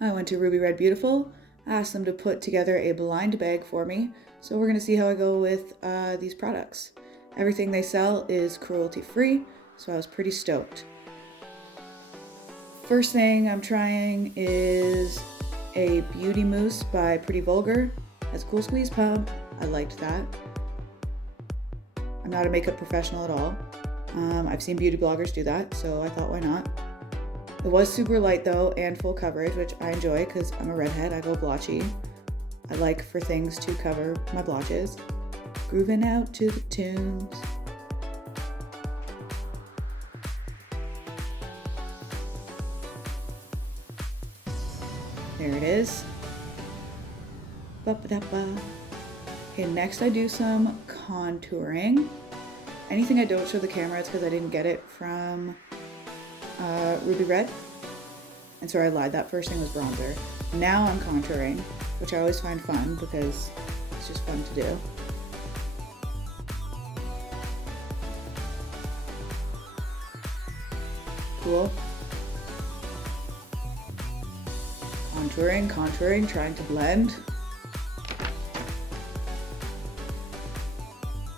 I went to Ruby Red Beautiful, asked them to put together a blind bag for me, so we're going to see how I go with these products. Everything they sell is cruelty free, so I was pretty stoked. First thing I'm trying is a Beauty Mousse by Pretty Vulgar. Has a cool squeeze pump. I liked that. I'm not a makeup professional at all. I've seen beauty bloggers do that, so I thought, why not? It was super light though, and full coverage, which I enjoy because I'm a redhead, I go blotchy. I like for things to cover my blotches. Grooving out to the tunes. There it is. Ba-ba-da-ba. Okay, next I do some contouring. Anything I don't show the camera, it's because I didn't get it from Ruby Red. And sorry, I lied, that first thing was bronzer. Now I'm contouring, which I always find fun because it's just fun to do. Cool. Contouring, trying to blend.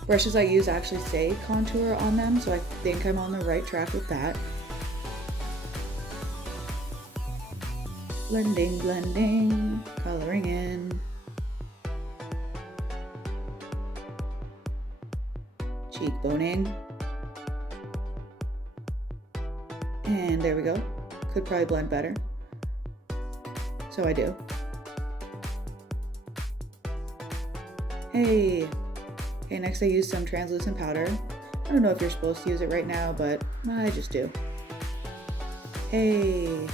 Brushes I use actually say contour on them, so I think I'm on the right track with that. Blending, coloring in. Cheekboning. And there we go. Could probably blend better. So I do. Hey. Okay, next I use some translucent powder. I don't know if you're supposed to use it right now, but I just do. Hey.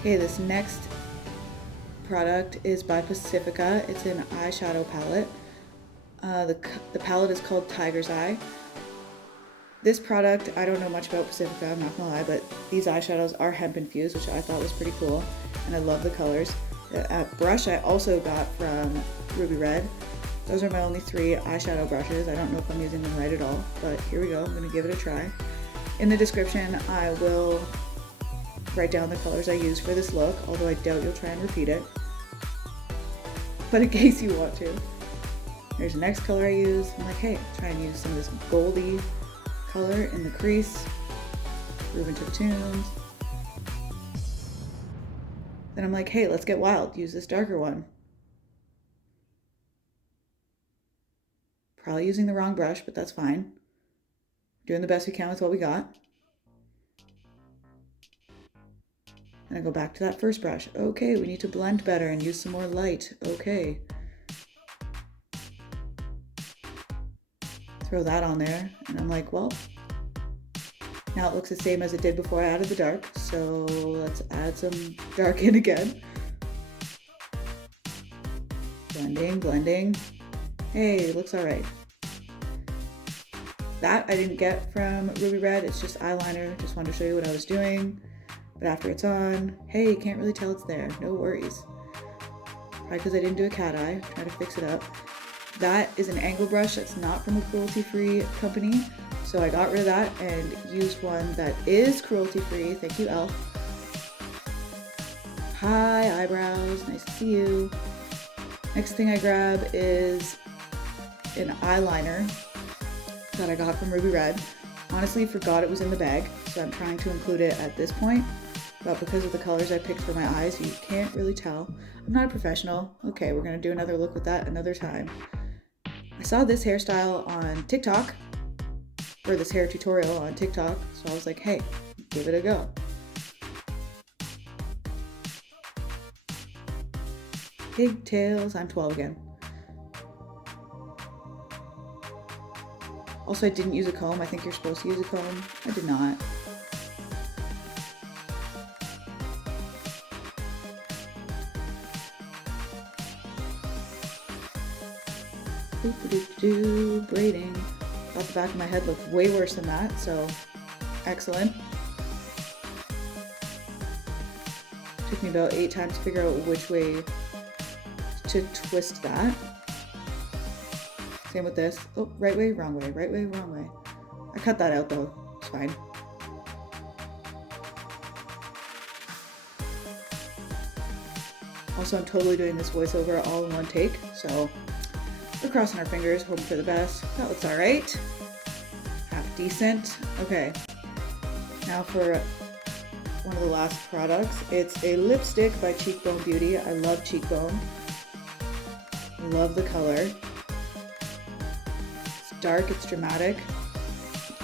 Okay, this next product is by Pacifica. It's an eyeshadow palette. The palette is called Tiger's Eye. This product, I don't know much about Pacifica, I'm not gonna lie, but these eyeshadows are hemp infused, which I thought was pretty cool, and I love the colors. The brush I also got from Ruby Red. Those are my only 3 eyeshadow brushes. I don't know if I'm using them right at all, but here we go, I'm gonna give it a try. In the description, I will write down the colors I use for this look, although I doubt you'll try and repeat it. But in case you want to. Here's the next color I use. I'm like, hey, try and use some of this goldy color in the crease. Groove into the tunes. Then I'm like, hey, let's get wild. Use this darker one. Probably using the wrong brush, but that's fine. Doing the best we can with what we got. And I go back to that first brush. Okay, we need to blend better and use some more light. Okay. Throw that on there, and I'm like, well, now it looks the same as it did before I added the dark, so let's add some dark in again. Blending. Hey, it looks all right. That I didn't get from Ruby Red, it's just eyeliner. Just wanted to show you what I was doing. But after it's on, hey, you can't really tell it's there, no worries. Probably because I didn't do a cat eye, try to fix it up. That is an angle brush that's not from a cruelty-free company. So I got rid of that and used one that is cruelty-free. Thank you, Elf. Hi, eyebrows, nice to see you. Next thing I grab is an eyeliner that I got from Ruby Red. Honestly, forgot it was in the bag, so I'm trying to include it at this point. But because of the colors I picked for my eyes, you can't really tell. I'm not a professional. Okay, we're gonna do another look with that another time. I saw this hairstyle on TikTok, or this hair tutorial on TikTok, so I was like, hey, give it a go. Pigtails, I'm 12 again. Also, I didn't use a comb. I think you're supposed to use a comb. I did not. Braiding. Thought the back of my head looked way worse than that, so excellent. Took me about 8 times to figure out which way to twist that. Same with this. Oh, right way, wrong way, right way, wrong way. I cut that out though, it's fine. Also, I'm totally doing this voiceover all in one take, so we're crossing our fingers, hoping for the best. That looks all right. Half decent. Okay, now for one of the last products. It's a lipstick by Cheekbone Beauty. I love Cheekbone. Love the color. It's dark, it's dramatic.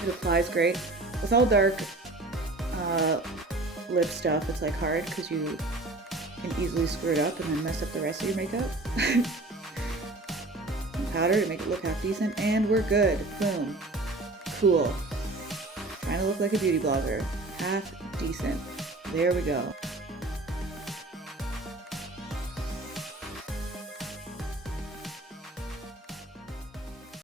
It applies great. With all dark lip stuff, it's like hard because you can easily screw it up and then mess up the rest of your makeup. Powder to make it look half decent, and we're good. Boom. Cool. Trying to look like a beauty blogger. Half decent. There we go.